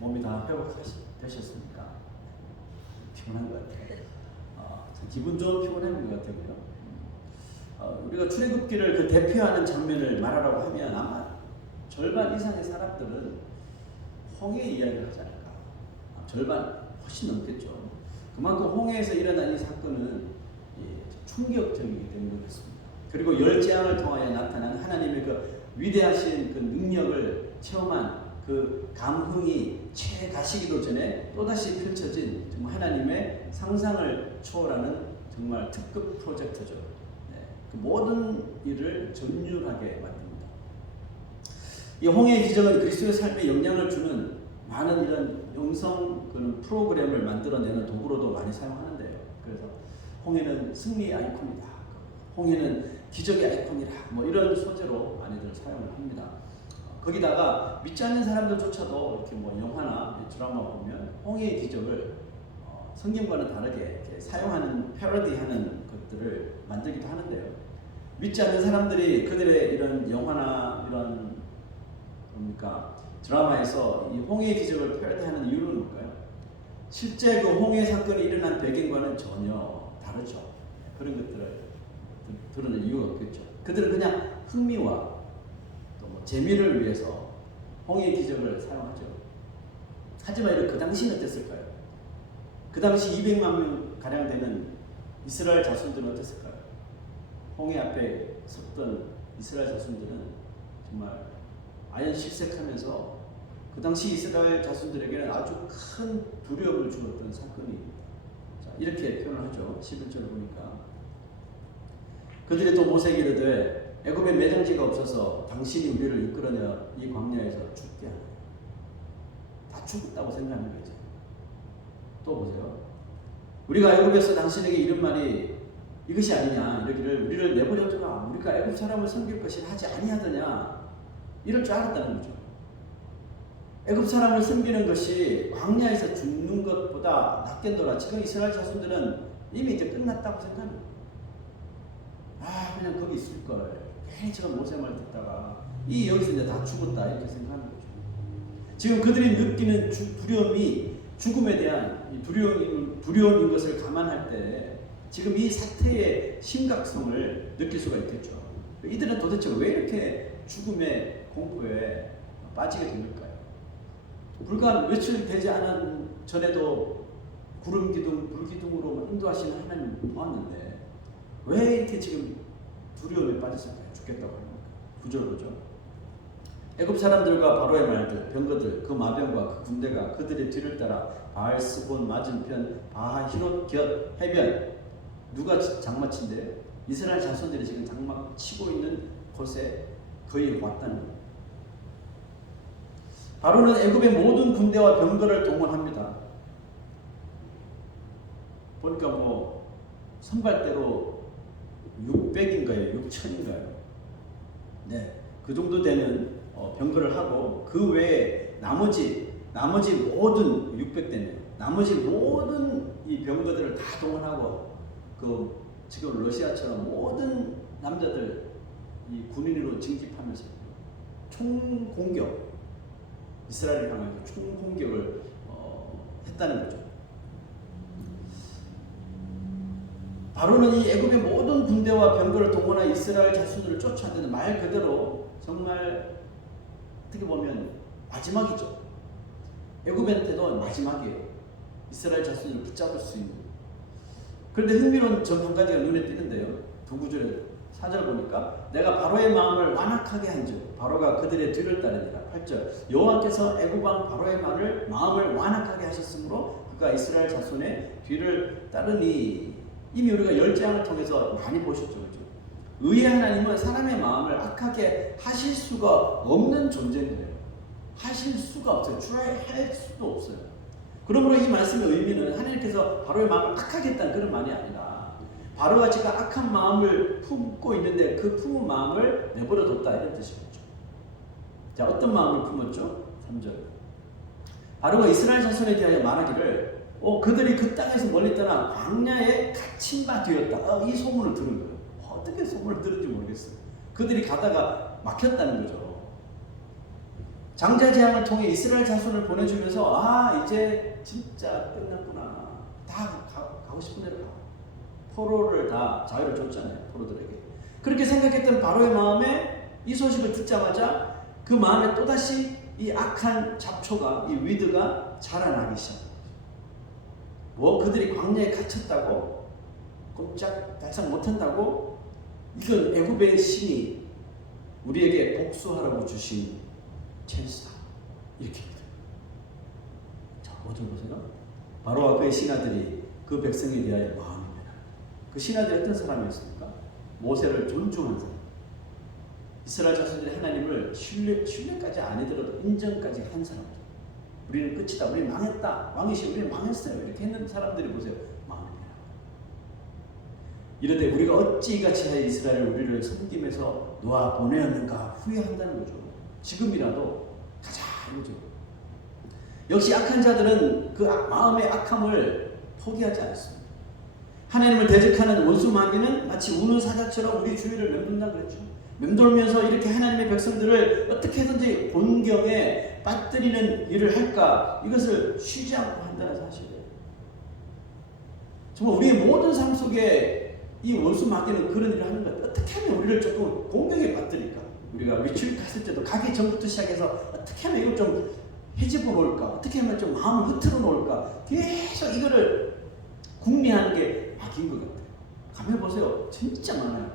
몸이 다 회복되셨습니까? 피곤한 것 같아요. 기분 좋은 피곤함인 것 같아요. 우리가 출애굽기를 그 대표하는 장면을 말하라고 하면 아마 절반 이상의 사람들은 홍해 이야기를 하지 않을까. 절반 훨씬 넘겠죠. 그만큼 홍해에서 일어난 이 사건은 충격적이기 때문에 그렇습니다. 그리고 열 재앙을 통하여 나타난 하나님의 그 위대하신 그 능력을 체험한 그 감흥이 채 가시기도 전에 또다시 펼쳐진 정말 하나님의 상상을 초월하는 정말 특급 프로젝트죠. 그 모든 일을 전율하게 만듭니다. 이 홍해의 기적은 그리스도의 삶에 영향을 주는 많은 이런 영성 그런 프로그램을 만들어내는 도구로도 많이 사용하는데요. 그래서 홍해는 승리의 아이콘이다. 홍해는 기적의 아이콘이라. 뭐 이런 소재로 많이들 사용을 합니다. 거기다가 믿지 않는 사람들조차도 이렇게 뭐 영화나 드라마 보면 홍해의 기적을 성경과는 다르게 이렇게 사용하는 패러디하는 것들을 만들기도 하는데요. 믿지 않는 사람들이 그들의 이런 영화나 이런 드라마에서 이 홍해의 기적을 패러디하는 이유는 뭘까요? 실제 그 홍해 사건이 일어난 배경과는 전혀 다르죠. 그런 것들을 드러낼 이유가 없겠죠. 그들은 그냥 흥미와 또 뭐 재미를 위해서 홍해의 기적을 사용하죠. 하지만 그 당시는 어땠을까요? 그 당시 200만 명 가량 되는 이스라엘 자손들은 어땠을까요? 홍해 앞에 섰던 이스라엘 자손들은 정말 아연실색하면서 그 당시 이스라엘 자손들에게는 아주 큰 두려움을 주었던 사건이 이렇게 표현을 하죠. 11절을 보니까 그들이 또 모세에게 이르되 애굽에 매장지가 없어서 당신이 우리를 이끌어내어 이 광야에서 죽게 하라. 다 죽었다고 생각하는 거죠. 또 보세요. 우리가 애굽에서 당신에게 이런 말이 이것이 아니냐 이러기를 우리를 내버려두라. 우리가 애굽 사람을 섬길 것이 하지 아니하더냐 이럴 줄 알았다는 거죠. 애굽 사람을 섬기는 것이 광야에서 죽는 것보다 낫겠노라. 지금 이스라엘 자손들은 이미 이제 끝났다고 생각합니다. 그냥 거기 있을 걸. 괜히 제가 모세 말 듣다가 여기서 이제 다 죽었다 이렇게 생각하는 거죠. 지금 그들이 느끼는 두려움이 죽음에 대한 두려움인 것을 감안할 때 지금 이 사태의 심각성을 느낄 수가 있겠죠. 이들은 도대체 왜 이렇게 죽음의 공포에 빠지게 된 걸까요? 불과 며칠 되지 않은 전에도 구름 기둥, 불 기둥으로 인도하시는 하나님 보았는데 왜 이렇게 지금 두려움에 빠졌을까요? 죽겠다고 합니까? 9절 보죠. 애굽 사람들과 바로의 말들, 병거들, 그 마병과 그 군대가 그들의 뒤를 따라 바알스본 맞은편 바하히롯 곁 해변 누가 장마친대요? 이스라엘 자손들이 지금 장막 치고 있는 곳에 거의 왔다는 거예요. 바로는 애굽의 모든 군대와 병거를 동원합니다. 보니까 뭐 선발대로 600인가요? 6000인가요? 네, 그 정도 되는 병거를 하고 그 외에 나머지 모든 600대네요. 나머지 모든 이 병거들을 다 동원하고 그 지금 러시아처럼 모든 남자들 이 군인으로 징집하면서 총 공격 이스라엘을 향해서 총 공격을 했다는 거죠. 바로는 이 애굽의 모든 군대와 병거를 동원한 이스라엘 자손들을 쫓아내는 말 그대로 정말 어떻게 보면 마지막이죠. 애굽한테도 마지막이에요. 이스라엘 자손들을 붙잡을 수 있는. 그런데 흥미로운 점 한 가지가 눈에 띄는데요. 두 구절에 4절 보니까 내가 바로의 마음을 완악하게 한즉 바로가 그들의 뒤를 따르니라. 8절 여호와께서 애굽 왕 바로의 마음을 완악하게 하셨으므로 그가 이스라엘 자손의 뒤를 따르니. 이미 우리가 열 재앙을 통해서 많이 보셨죠. 그렇죠? 의의 하나님은 사람의 마음을 악하게 하실 수가 없는 존재인 거예요. 하실 수가 없어요. 할 수도 없어요. 그러므로 이 말씀의 의미는 하나님께서 바로의 마음을 악하게 했다는 그런 말이 아니라 바로가 지금 악한 마음을 품고 있는데 그 품은 마음을 내버려뒀다 이런 뜻이겠죠. 자, 어떤 마음을 품었죠? 3절 바로가 이스라엘 자손에 대하여 말하기를 그들이 그 땅에서 멀리 떠나 광야에 갇힌 바 되었다. 이 소문을 들은 거예요. 어떻게 소문을 들은지 모르겠어요. 그들이 가다가 막혔다는 거죠. 장자 재앙을 통해 이스라엘 자손을 보내주면서 아 이제 진짜 끝났구나. 다 가고 싶은 대로 가. 포로를 다 자유를 줬잖아요. 포로들에게. 그렇게 생각했던 바로의 마음에 이 소식을 듣자마자 그 마음에 또다시 이 악한 잡초가, 이 위드가 자라나기 시작합니다. 뭐 그들이 광야에 갇혔다고? 꼼짝 달싹 못한다고? 이건 애굽의 신이 우리에게 복수하라고 주신 찬스다. 이렇게 합니다. 자, 어디 보세요. 바로와 그의 신하들이 그 백성에 대하여 마음입니다. 그 신하들이 어떤 사람이었습니까? 모세를 존중한 사람. 이스라엘 자손들이 하나님을 신뢰까지 아니더라도 인정까지 한 사람들. 우리는 끝이다. 우리 망했다. 왕이시 우리는 망했어요. 이렇게 했는 사람들이 보세요. 마음입니다. 이런데 우리가 어찌 이같이 하여 이스라엘 우리를 섬김에서 놓아 보내었는가 후회한다는 거죠. 지금이라도 가자 이거죠. 역시 악한 자들은 그 마음의 악함을 포기하지 않습니다. 하나님을 대적하는 원수 마귀는 마치 우는 사자처럼 우리 주위를 맴돈다 그랬죠. 맴돌면서 이렇게 하나님의 백성들을 어떻게든지 곤경에 빠뜨리는 일을 할까, 이것을 쉬지 않고 한다는 사실이에요. 정말 우리의 모든 삶 속에 이 원수 마귀는 그런 일을 하는 것 같아요. 어떻게 하면 우리를 조금 공격에 빠뜨릴까? 우리 출입했을 때도 가기 전부터 시작해서 어떻게 하면 이걸 좀 해집어 놓을까? 어떻게 하면 좀 마음을 흐트러 놓을까? 계속 이거를 궁리하는 게 마귀인 것 같아요. 가만히 보세요. 진짜 많아요.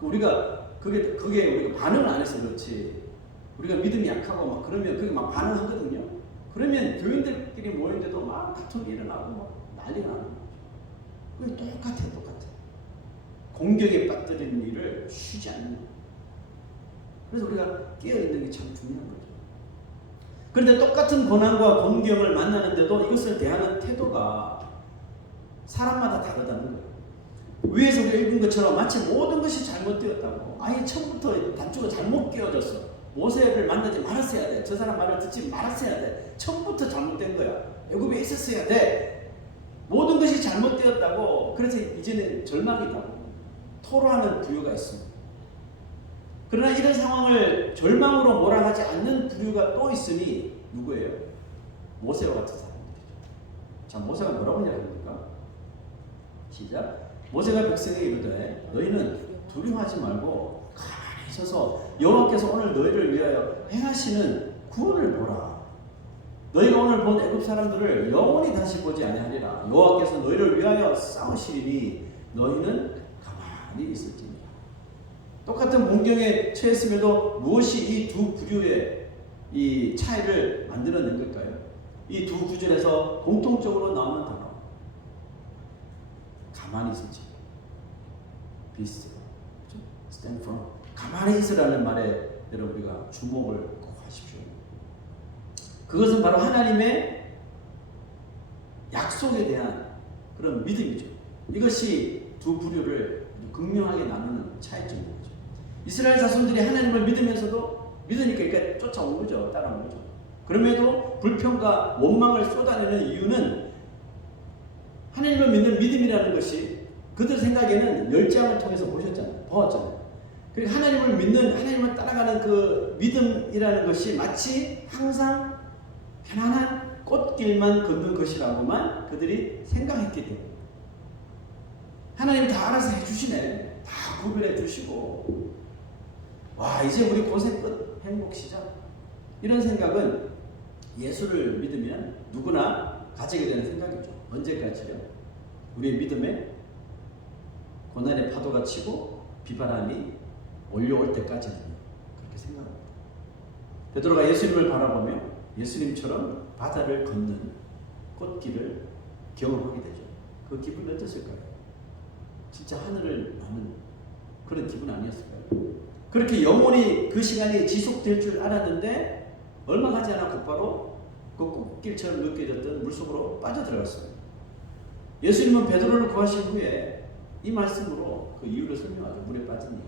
우리가 그게 우리가 반응을 안 해서 그렇지. 우리가 믿음이 약하고 막 그러면 그게 막 반응하거든요. 그러면 교인들끼리 모이는데도 막 다툼이 일어나고 막 난리가 나는 거죠. 그게 똑같아. 공격에 빠뜨리는 일을 쉬지 않는 거예요. 그래서 우리가 깨어있는 게 참 중요한 거죠. 그런데 똑같은 고난과 공경을 만나는데도 이것을 대하는 태도가 사람마다 다르다는 거예요. 위에서 우리가 읽은 것처럼 마치 모든 것이 잘못되었다고. 아예 처음부터 단추가 잘못 끼워졌어. 모세를 만나지 말았어야 돼. 저 사람 말을 듣지 말았어야 돼. 처음부터 잘못된 거야. 애굽에 있었어야 돼. 모든 것이 잘못되었다고. 그래서 이제는 절망이다. 토로하는 부류가 있습니다. 그러나 이런 상황을 절망으로 몰아가지 않는 부류가 또 있으니 누구예요? 모세와 같은 사람들이죠. 자, 모세가 뭐라고 이야기합니까? 시작. 모세가 백성에게 이르되 너희는 두려워하지 말고 가만히 서서 여호와께서 오늘 너희를 위하여 행하시는 구원을 보라. 너희가 오늘 본 애굽 사람들을 영원히 다시 보지 아니하리라. 여호와께서 너희를 위하여 싸우시리니 너희는 가만히 있을지니라. 똑같은 문경에 처했음에도 무엇이 이 두 부류의 이 차이를 만들어낸 걸까요? 이 두 구절에서 공통적으로 나오는 단어. 가만히 있을지. Be still. Stand firm. 가만히 있으라는 말에 여러분 우리가 주목을 꼭 하십시오. 그것은 바로 하나님의 약속에 대한 그런 믿음이죠. 이것이 두 부류를 극명하게 나누는 차이점인 거죠. 이스라엘 자손들이 하나님을 믿으면서도 믿으니까 이렇게 쫓아온 거죠. 따라온 거죠. 그럼에도 불평과 원망을 쏟아내는 이유는 하나님을 믿는 믿음이라는 것이 그들 생각에는 열장을 통해서 보았잖아요. 그리고 하나님을 믿는, 하나님을 따라가는 그 믿음이라는 것이 마치 항상 편안한 꽃길만 걷는 것이라고만 그들이 생각했기 때문에 하나님이 다 알아서 해주시네. 다 구별해 주시고 와 이제 우리 고생 끝 행복 시작 이런 생각은 예수를 믿으면 누구나 가지게 되는 생각이죠. 언제까지요? 우리의 믿음에 고난의 파도가 치고 비바람이 몰려올 때까지는 그렇게 생각합니다. 베드로가 예수님을 바라보며 예수님처럼 바다를 걷는 꽃길을 경험하게 되죠. 그 기분이 어땠을까요? 진짜 하늘을 나는 그런 기분 아니었을까요? 그렇게 영원히 그 시간이 지속될 줄 알았는데 얼마 가지 않아 곧바로 그 꽃길처럼 느껴졌던 물속으로 빠져들어갔어요. 예수님은 베드로를 구하신 후에 이 말씀으로 그 이유를 설명하죠. 물에 빠진 이유.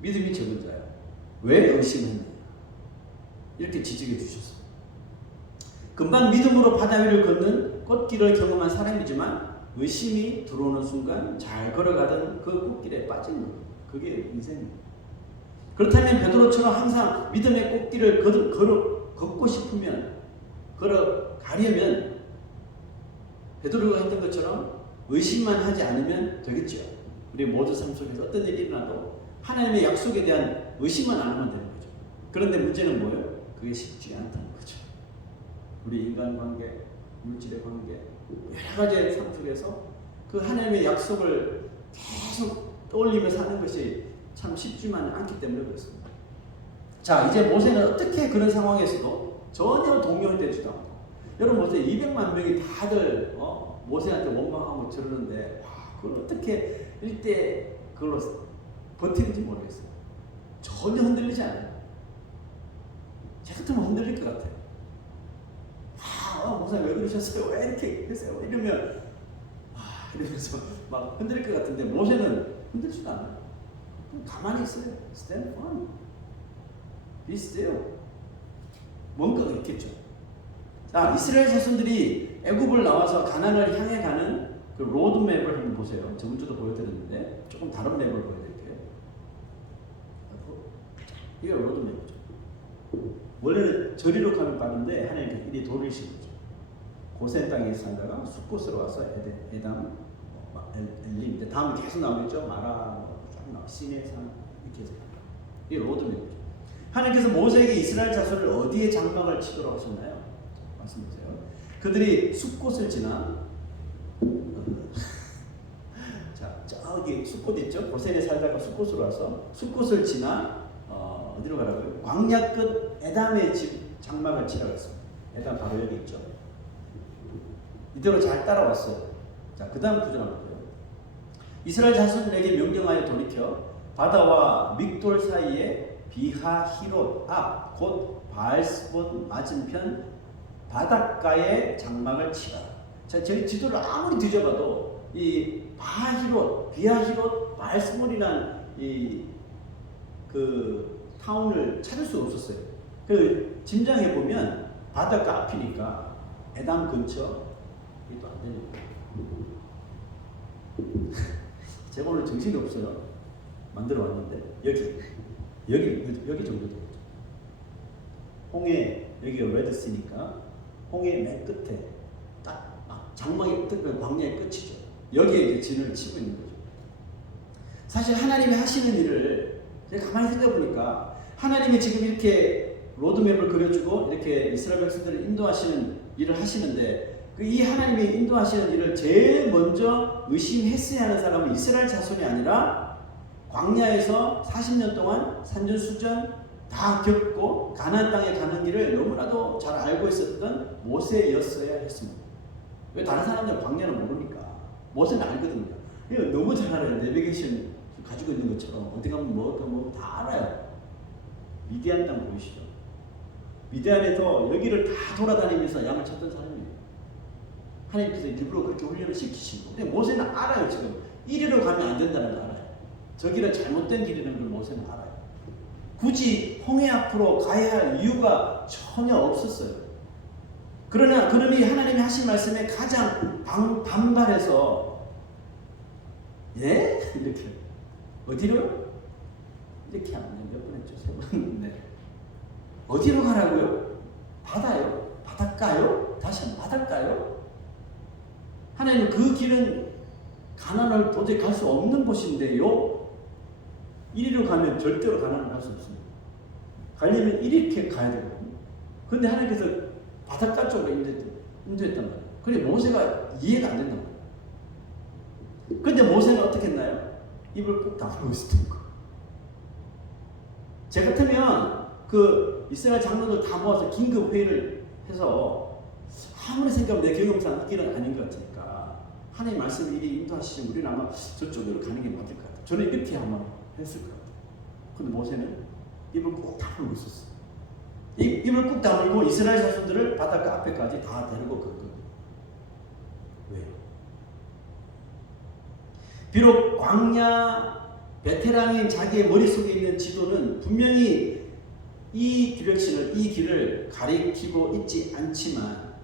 믿음이 적은 자야. 왜 의심했느냐. 이렇게 지적해 주셨습니다. 금방 믿음으로 바다 위를 걷는 꽃길을 경험한 사람이지만 의심이 들어오는 순간 잘 걸어가던 그 꽃길에 빠진 거예요. 그게 인생입니다. 그렇다면 베드로처럼 항상 믿음의 꽃길을 걷고 싶으면 걸어가려면 베드로가 했던 것처럼 의심만 하지 않으면 되겠죠. 우리 모두 삶 속에서 어떤 일이 일어나도 하나님의 약속에 대한 의심만 안 하면 되는 거죠. 그런데 문제는 뭐예요? 그게 쉽지 않다는 거죠. 우리 인간관계, 물질의 관계, 여러 가지의 삶 속에서 그 하나님의 약속을 계속 떠올리며 사는 것이 참 쉽지만 않기 때문에 그렇습니다. 자, 이제 모세는 어떻게 그런 상황에서도 전혀 동요되지도 않고, 여러분 보세요. 200만 명이 다들 모세한테 원망하고 저러는데, 그걸 어떻게 일대 그걸로 버티는지 모르겠어요. 전혀 흔들리지 않아요. 제 같으면 흔들릴 것 같아요. 목사님 왜 그러셨어요? 왜 이렇게 했어요? 이러면 이러면서 막 흔들릴 것 같은데, 모세는 흔들지도 않아요. 가만히 있어요. Stand firm. Be still. 뭔가가 있겠죠. 자, 이스라엘 자손들이 애굽을 나와서 가나안을 향해 가는 그 로드맵을 한번 보세요. 저번 주도 보여드렸는데 조금 다른 맵을 보여드릴게요. 이게 로드맵이죠. 원래는 저리로 가면 빠른데 하나님께서 이리 돌리신 거죠. 고센 땅에 살다가 숲곳으로 와서 에담, 엘림, 이제 다음에 계속 나오겠죠. 마라, 시내산 이렇게 해서 이게 로드맵이죠. 하나님께서 모세에게 이스라엘 자손을 어디에 장막을 치도록 하셨나요? 말씀보세요. 그들이 숲곳을 지나 자, 저기 숲곳 있죠? 고센에 살다가 숲곳으로 와서 숲곳을 지나 어디로 가라고요? 광야 끝 에담의 집 장막을 치라고 했습니다. 에담 바로 여기 있죠. 이대로 잘 따라왔어요. 자, 그 다음 구절 한번 볼게요. 이스라엘 자손에게 명령하여 돌이켜 바다와 믹돌 사이에 비하히롯 앞 곧 바알스본 맞은편 바닷가에 장막을 치라. 자, 저희 지도를 아무리 뒤져봐도 이 비하히롯, 바알스본이라는 그 타운을 찾을 수가 없었어요. 그 짐작해 보면 바닷가 앞이니까 에담 근처 이게 또 안 되니까. 제가 오늘 정신이 없어요. 만들어 왔는데 여기 정도 되겠죠. 홍해 여기가 레드시니까 홍해 맨 끝에 딱 장막의 끝, 광야의 끝이죠. 여기에 이제 진을 치고 있는 거죠. 사실 하나님이 하시는 일을 제가 가만히 생각해 보니까 하나님이 지금 이렇게 로드맵을 그려주고 이렇게 이스라엘 백성들을 인도하시는 일을 하시는데, 이 하나님이 인도하시는 일을 제일 먼저 의심했어야 하는 사람은 이스라엘 자손이 아니라 광야에서 40년 동안 산전수전 다 겪고 가나안 땅에 가는 길을 너무나도 잘 알고 있었던 모세였어야 했습니다. 왜 다른 사람들은 광야는 모르니까. 모세는 알거든요. 너무 잘 알아요. 내비게이션 가지고 있는 것처럼 어디 가면 뭐 다 알아요. 미디안 땅 보이시죠? 미디안에서 여기를 다 돌아다니면서 양을 찾던 사람이에요. 하나님께서 일부러 그렇게 훈련을 시키신 거예요. 근데 모세는 알아요. 지금 이리로 가면 안 된다는 걸 알아요. 저 길은 잘못된 길이라는 걸 모세는 알아요. 굳이 홍해 앞으로 가야 할 이유가 전혀 없었어요. 그러나 그놈이 하나님이 하신 말씀에 가장 반발해서 이렇게 어디로? 이렇게 하면 몇 번 했죠? 3번. 네. 어디로 가라고요? 바다요? 바닷가요? 다시 한번 바닷가요? 하나님 그 길은 가나안을 도저히 갈 수 없는 곳인데요. 이리로 가면 절대로 가나안을 갈 수 없습니다. 가려면 이렇게 가야 되거든요. 그런데 하나님께서 바닷가 쪽으로 인도했단 말이에요. 그런데 모세가 이해가 안 된단 말이에요. 그런데 모세는 어떻게 했나요? 입을 꾹 다물고 있었던 거예요. 제 같으면 그 이스라엘 장로들 다 모아서 긴급 회의를 해서 아무리 생각하면 내 경험상 길은 아닌 것 같으니까 하나님 말씀을 이리 인도하시면 우리는 아마 저쪽으로 가는 게 맞을 것 같아요. 저는 이렇게 아마 했을 것 같아요. 그런데 모세는 입을 꾹 다물고 있었어요. 입을 꾹 다물고 이스라엘 자손들을 바닷가 앞에까지 다 데리고 간 거예요. 왜요? 비록 광야 베테랑인 자기의 머릿속에 있는 지도는 분명히 이 길을 가리키고 있지 않지만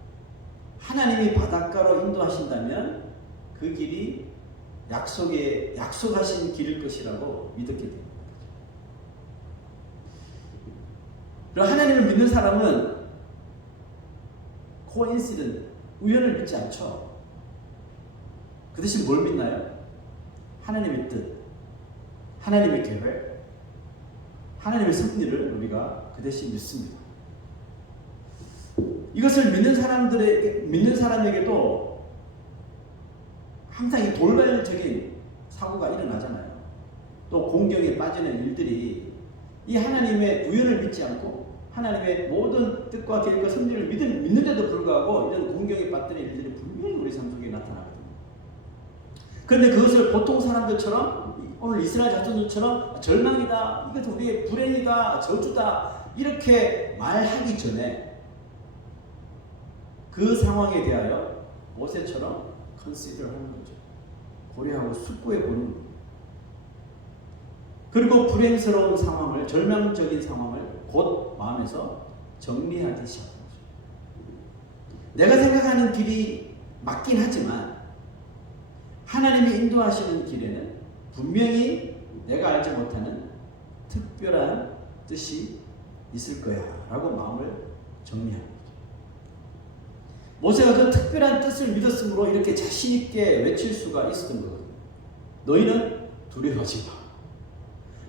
하나님이 바닷가로 인도하신다면 그 길이 약속하신 길일 것이라고 믿었기 때문입니다. 그리고 하나님을 믿는 사람은 코인시던트, 우연을 믿지 않죠. 그 대신 뭘 믿나요? 하나님의 뜻, 하나님의 계획, 하나님의 섭리를 우리가 그 대신 믿습니다. 이것을 믿는 사람에게도 항상 이 돌발적인 사고가 일어나잖아요. 또 공경에 빠지는 일들이 이 하나님의 우연을 믿지 않고 하나님의 모든 뜻과 계획과 섭리를 믿는데도 불구하고 이런 공경에 빠뜨린 일들이 분명히 우리 삶 속에 나타나거든요. 그런데 그것을 보통 사람들처럼 오늘 이스라엘 자손들처럼 절망이다, 이것은 우리의 불행이다, 저주다 이렇게 말하기 전에 그 상황에 대하여 모세처럼 컨시더를 하는 거죠. 고려하고 숙고해 보는 거예요. 그리고 불행스러운 상황을, 절망적인 상황을 곧 마음에서 정리하기 시작하죠. 내가 생각하는 길이 맞긴 하지만 하나님이 인도하시는 길에는 분명히 내가 알지 못하는 특별한 뜻이 있을 거야 라고 마음을 정리하는 거죠. 모세가 그 특별한 뜻을 믿었으므로 이렇게 자신 있게 외칠 수가 있었던 거거든요. 너희는 두려워하지 마.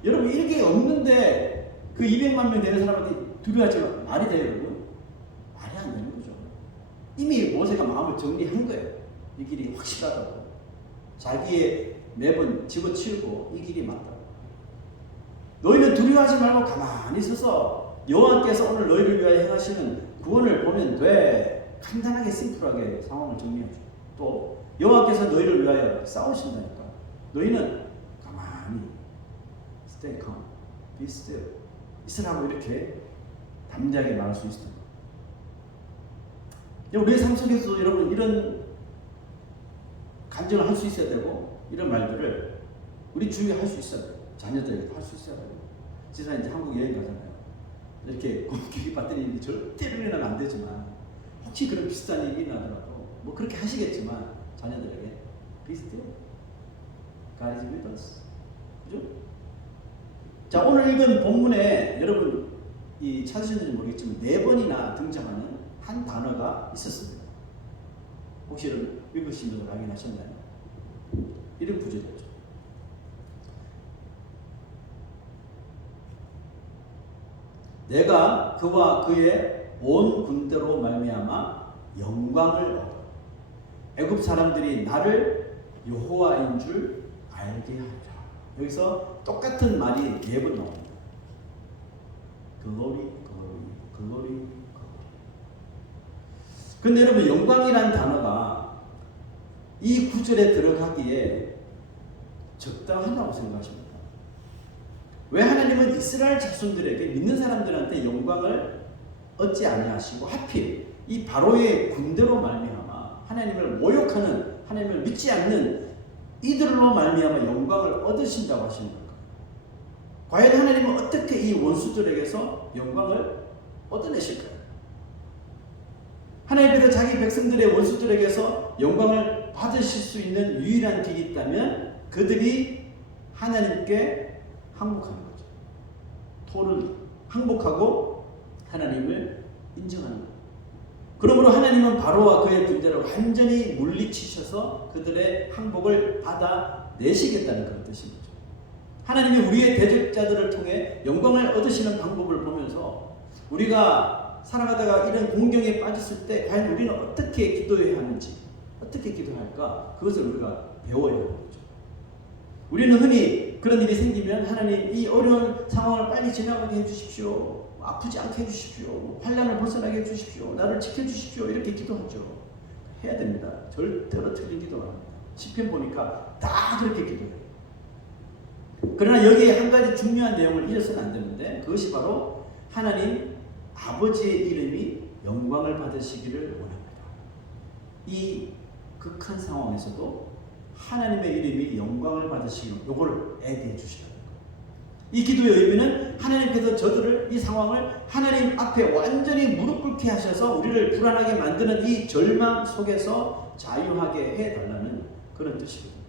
여러분 이렇게 없는데 그 200만 명 되는 사람한테 두려워하지 마. 말이 돼요 여러분? 말이 안 되는 거죠. 이미 모세가 마음을 정리한 거예요. 이 길이 확실하다고. 자기의 매번 집어치우고 이 길이 맞다고. 너희는 두려워하지 말고 가만히 있어서 여호와께서 오늘 너희를 위하여 행하시는 구원을 보면 돼. 간단하게 심플하게 상황을 정리하죠. 또 여호와께서 너희를 위하여 싸우신다니까. 너희는 가만히 stay calm, be still 있으라고 이렇게 담대하게 말할 수 있습니다. 우리의 삶 속에서도 여러분 이런 간증을 할 수 있어야 되고 이런 말들을 우리 주위에 할 수 있어야 돼요. 자녀들에게 할 수 있어야 돼요. 지난 이제 한국 여행 가잖아요. 이렇게 공격이 받들리는 일이 절대로 일어나면 안 되지만 혹시 그런 비슷한 일이 나더라도 뭐 그렇게 하시겠지만 자녀들에게 비슷해요. God is with us. 그죠? 자, 오늘 읽은 본문에 여러분 이 찾으셨는지 모르겠지만 4번이나 등장하는 한 단어가 있었습니다. 혹시 여러분 읽으시면서 확인하셨나요? 이런 구절이죠. 내가 그와 그의 온 군대로 말미암아 영광을 얻어 애굽 사람들이 나를 여호와인 줄 알게 하리라. 여기서 똑같은 말이 4번 나옵니다. 글로리, 글로리, 글로리, 글로리. 근데 여러분 영광이라는 단어가 이 구절에 들어가기에 적당하다고 생각하십니까? 왜 하나님은 이스라엘 자손들에게 믿는 사람들한테 영광을 얻지 아니하시고 하필 이 바로의 군대로 말미암아 하나님을 모욕하는, 하나님을 믿지 않는 이들로 말미암아 영광을 얻으신다고 하시는 걸까요? 과연 하나님은 어떻게 이 원수들에게서 영광을 얻어내실까요? 하나님께서 자기 백성들의 원수들에게서 영광을 받으실 수 있는 유일한 길이 있다면 그들이 하나님께 항복하는 거죠. 토를 항복하고 하나님을 인정하는 거예요. 그러므로 하나님은 바로와 그의 군대를 완전히 물리치셔서 그들의 항복을 받아내시겠다는 그런 뜻인 거죠. 하나님이 우리의 대적자들을 통해 영광을 얻으시는 방법을 보면서 우리가 살아가다가 이런 공경에 빠졌을 때 과연 우리는 어떻게 기도해야 하는지, 어떻게 기도할까? 그것을 우리가 배워야 하는 거죠. 우리는 흔히 그런 일이 생기면 하나님 이 어려운 상황을 빨리 지나가게 해주십시오. 아프지 않게 해주십시오. 환난을 벗어나게 해주십시오. 나를 지켜주십시오. 이렇게 기도하죠. 해야 됩니다. 절대로 틀린 기도가 아닙니다. 시편 보니까 다 그렇게 기도해요. 그러나 여기에 한 가지 중요한 내용을 잊어서는 안 되는데 그것이 바로 하나님 아버지의 이름이 영광을 받으시기를 원합니다. 이 극한 상황에서도 하나님의 이름이 영광을 받으시기를 요거를 애대해 주시라는 거예요. 이 기도의 의미는 하나님께서 저들을 이 상황을 하나님 앞에 완전히 무릎 꿇게 하셔서 우리를 불안하게 만드는 이 절망 속에서 자유하게 해달라는 그런 뜻이거든요.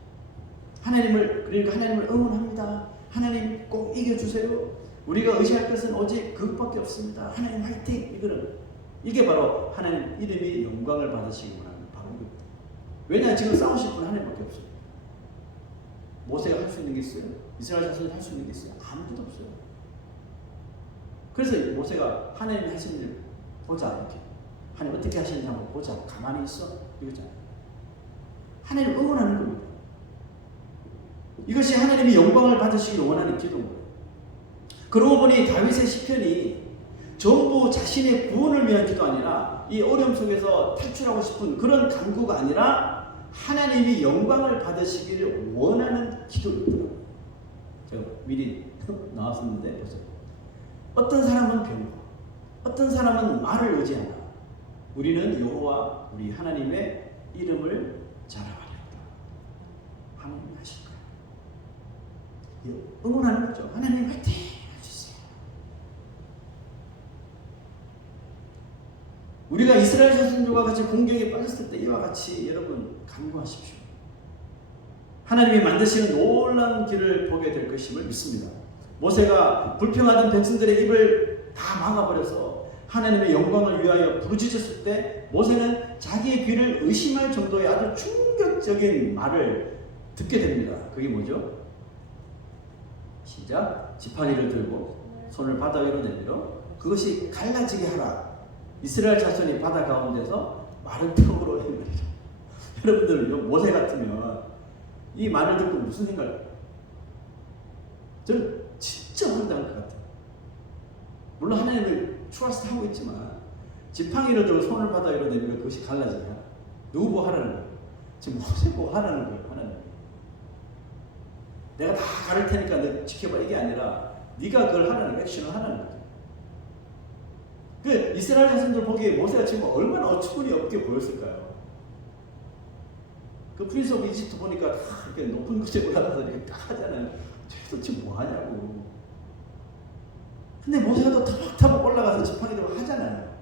그러니까 하나님을 응원합니다. 하나님 꼭 이겨주세요. 우리가 의지할 것은 오직 그것밖에 없습니다. 하나님 화이팅! 이게 바로 하나님 이름이 영광을 받으시기 원하는 바로 이겁니다. 왜냐 지금 싸우실 분 하나님밖에 없어요. 모세가 할 수 있는 게 있어요? 이스라엘 자손이 할 수 있는 게 있어요? 아무것도 없어요. 그래서 모세가 하나님이 하시는 일 보자 이렇게. 하나님 어떻게 하시는지 한번 보자. 가만히 있어. 이거잖아요. 하나님 응원하는 겁니다. 이것이 하나님이 영광을 받으시기를 원하는 기도인 거예요. 그러고 보니 다윗의 시편이 전부 자신의 구원을 위한 기도 아니라 이 어려움 속에서 탈출하고 싶은 그런 간구가 아니라 하나님이 영광을 받으시기를 원하는 기도였더라고요. 제가 미리 나왔었는데 보세요. 어떤 사람은 병과, 어떤 사람은 말을 의지하나 우리는 여호와 우리 하나님의 이름을 자랑하리로다. 하나님 하실 거예요. 응원하는 거죠. 하나님 화이팅 해주세요. 우리가 이스라엘 자손들과 같이 공격에 빠졌을 때 이와 같이 여러분 간구하십시오. 하나님이 만드시는 놀라운 길을 보게 될 것임을 믿습니다. 모세가 불평하던 백성들의 입을 다 막아버려서 하나님의 영광을 위하여 부르짖었을 때 모세는 자기의 귀를 의심할 정도의 아주 충격적인 말을 듣게 됩니다. 그게 뭐죠? 시작. 지팡이를 들고 손을 바다 위로 내밀어 그것이 갈라지게 하라. 이스라엘 자손이 바다 가운데서 마른 턱으로 행하리라. 여러분들 모세 같으면 이 말을 듣고 무슨 생각을? 저는 진짜 황당할 것 같아요. 물론 하나님을 추하스 하고 있지만 지팡이를 들고 손을 바다 위로 내밀어 그것이 갈라지게 하라. 누구 뭐 하라는 거예요? 지금 모세 뭐 하라는 거예요. 하나님. 내가 다 가를 테니까 너 지켜봐 이게 아니라 네가 그걸 하라는 액션을 하라는 거죠. 그 이스라엘 자손들 보기에 모세가 지금 얼마나 어처구니 없게 보였을까요? 그 프린스 오브 이집트 보니까 다 이렇게 높은 곳에 올라가서 이렇게 딱 하잖아요. 쟤 도대체 뭐 하냐고. 근데 모세가 또 타박타박 올라가서 지팡이 들고 하잖아요.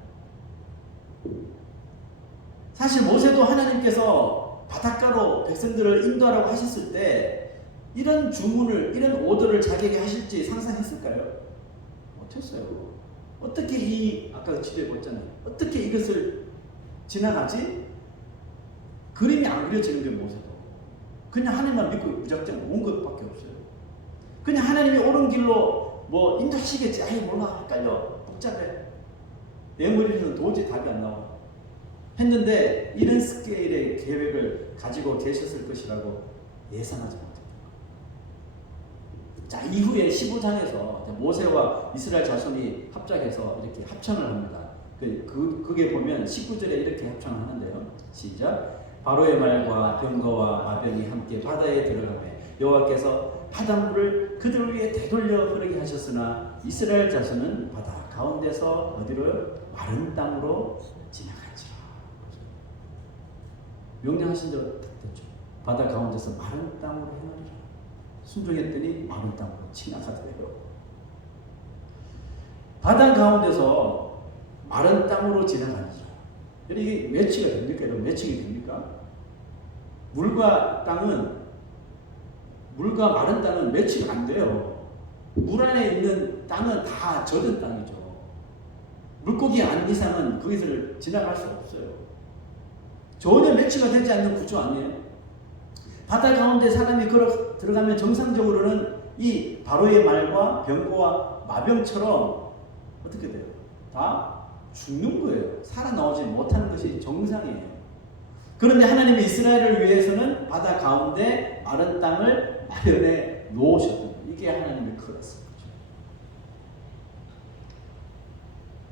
사실 모세도 하나님께서 바닷가로 백성들을 인도하라고 하셨을 때 이런 주문을, 이런 오더를 자기에게 하실지 상상했을까요? 못했어요. 어떻게 아까 지도에 보았잖아요. 어떻게 이것을 지나가지? 그림이 안 그려지는 게 모세도. 그냥 하나님만 믿고 무작정 온 것밖에 없어요. 그냥 하나님이 옳은 길로 뭐 인도하시겠지. 아이 몰라 헷갈려 복잡해. 내 머리에서는 도저히 답이 안 나와. 했는데 이런 스케일의 계획을 가지고 계셨을 것이라고 예상하지 못했다. 자, 이후에 15장에서 모세와 이스라엘 자손이 합작해서 이렇게 합창을 합니다. 그게 보면 19절에 이렇게 합창을 하는데요. 시작. 바로의 말과 병거와 마병이 함께 바다에 들어가매 여호와께서 바닷물을 그들 위에 되돌려 흐르게 하셨으나 이스라엘 자손은 바다 가운데서 어디로? 마른 땅으로 지나갔지라. 명령하신 대로 됐죠. 바다 가운데서 마른 땅으로 행하리라. 순종했더니 마른 땅으로 지나가더래요. 바다 가운데서 마른 땅으로 지나가니라. 이게 매치가 됩니까? 여러분 매칭이 됩니까? 물과 마른 땅은 매치가 안 돼요. 물 안에 있는 땅은 다 젖은 땅이죠. 물고기 안 이상은 거기서 지나갈 수 없어요. 전혀 매치가 되지 않는 구조 아니에요? 바다 가운데 사람이 들어가면 정상적으로는 이 바로의 말과 병거와 마병처럼 어떻게 돼요? 다 죽는 거예요. 살아나오지 못하는 것이 정상이에요. 그런데 하나님이 이스라엘을 위해서는 바다 가운데 마른 땅을 마련해 놓으셨던 거예요. 이게 하나님의 크였어요.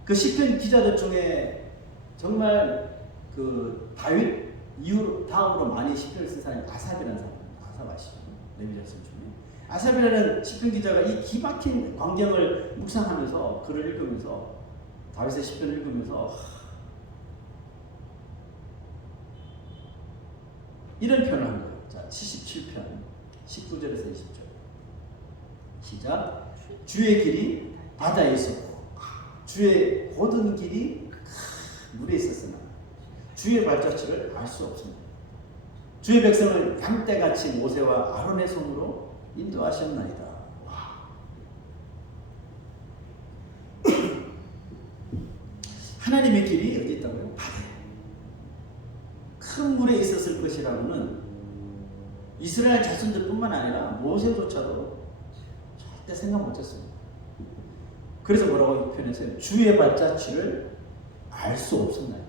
그 시편 기자들 중에 정말 그 다윗 이후 다음으로 많이 시편을 쓴 사람이 아삽이라는 사람입니다. 아삽 아시죠? 레위자손 중에 아삽이라는 시편 기자가 이 기막힌 광경을 묵상하면서 글을 읽으면서 다윗의 시편을 읽으면서 이런 표현을 한 거예요. 자, 77편 19절에서 20절 시작. 주의 길이 바다에 있었고 주의 고든 길이 물에 있었으나 주의 발자취를 알 수 없습니다. 주의 백성을 양떼같이 모세와 아론의 손으로 인도하셨나이다. 와. 하나님의 길이 어디 있다고요? 바다에. 큰 물에 있었을 것이라고는 이스라엘 자손들뿐만 아니라 모세조차도 절대 생각 못했어요. 그래서 뭐라고 표현했어요? 주의 발자취를 알 수 없었나요?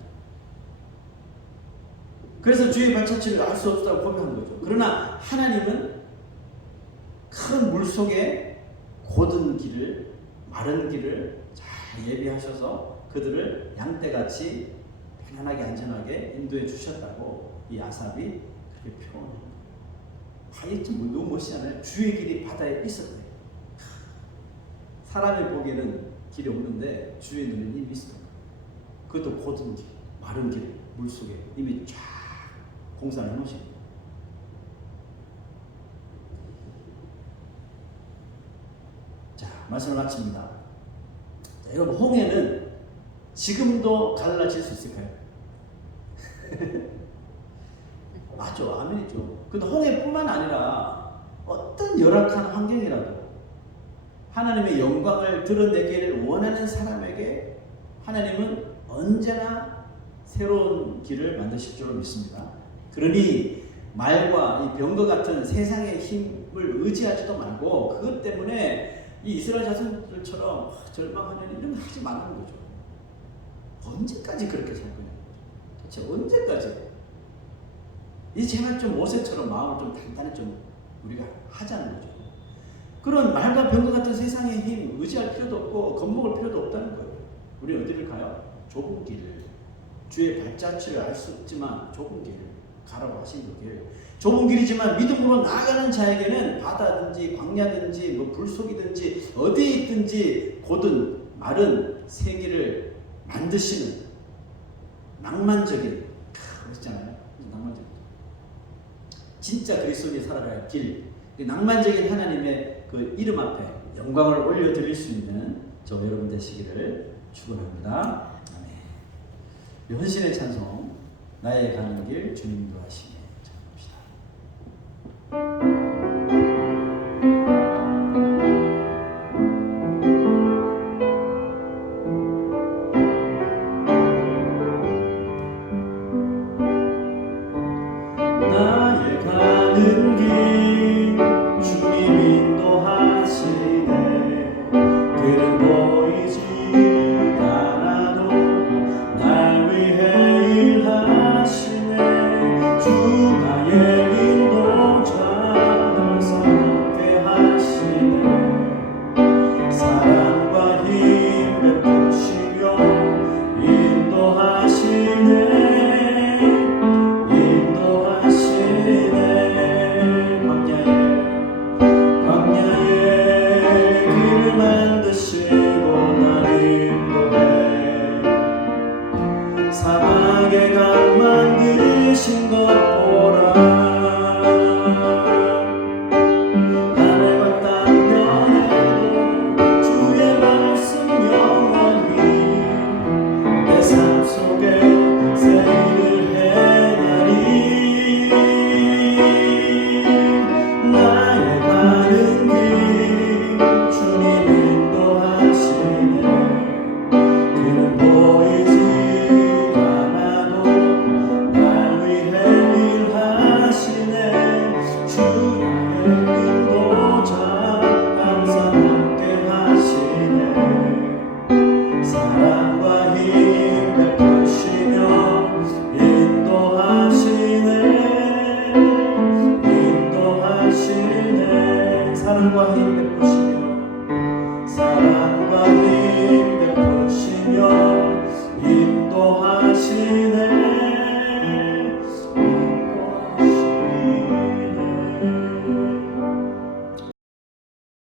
그래서 주의 발자취를 알 수 없다고 고백한 거죠. 그러나 하나님은 큰 물 속에 고든 길을, 마른 길을 잘 예비하셔서 그들을 양떼같이 편안하게 안전하게 인도해 주셨다고 이 아삽이 그렇게 표현합니다. 하여튼 너무 멋지잖아요. 주의 길이 바다에 있었대요. 사람이 보기에는 길이 없는데 주의 눈에는 이미 있었던 거예요. 그것도 고든 길, 마른 길, 물속에 이미 쫙 공사를 해놓으신 거예요. 자, 말씀을 마칩니다. 자, 여러분, 홍해는 지금도 갈라질 수 있을까요? 맞죠, 아멘이죠. 근데 홍해뿐만 아니라 어떤 열악한 환경이라도 하나님의 영광을 드러내기를 원하는 사람에게 하나님은 언제나 새로운 길을 만드실 줄 믿습니다. 그러니 말과 이 병과 같은 세상의 힘을 의지하지도 말고 그것 때문에 이 이스라엘 자손들처럼 절망하는 일은 하지 말라는 거죠. 언제까지 그렇게 살 거냐는 거죠. 대체 언제까지? 이제 제발 좀 모세처럼 마음을 좀 단단히 좀 우리가 하자는 거죠. 그런 말과 병과 같은 세상의 힘 의지할 필요도 없고 겁먹을 필요도 없다는 거예요. 우리는 어디를 가요? 좁은 길을, 주의 발자취를 알 수 없지만 좁은 길을 가라고 하신 거예요. 좁은 길이지만 믿음으로 나아가는 자에게는 바다든지 광야든지 뭐 불속이든지 어디에 있든지 고든 마른 새 길을 만드시는 낭만적인, 그렇잖아요. 낭만적인 진짜 그리스도인이 살아갈 길, 낭만적인 하나님의 그 이름 앞에 영광을 올려드릴 수 있는 저 여러분 되시기를 축원합니다. 아멘. 헌신의 찬송, 나의 가는 길 주님도 하시니.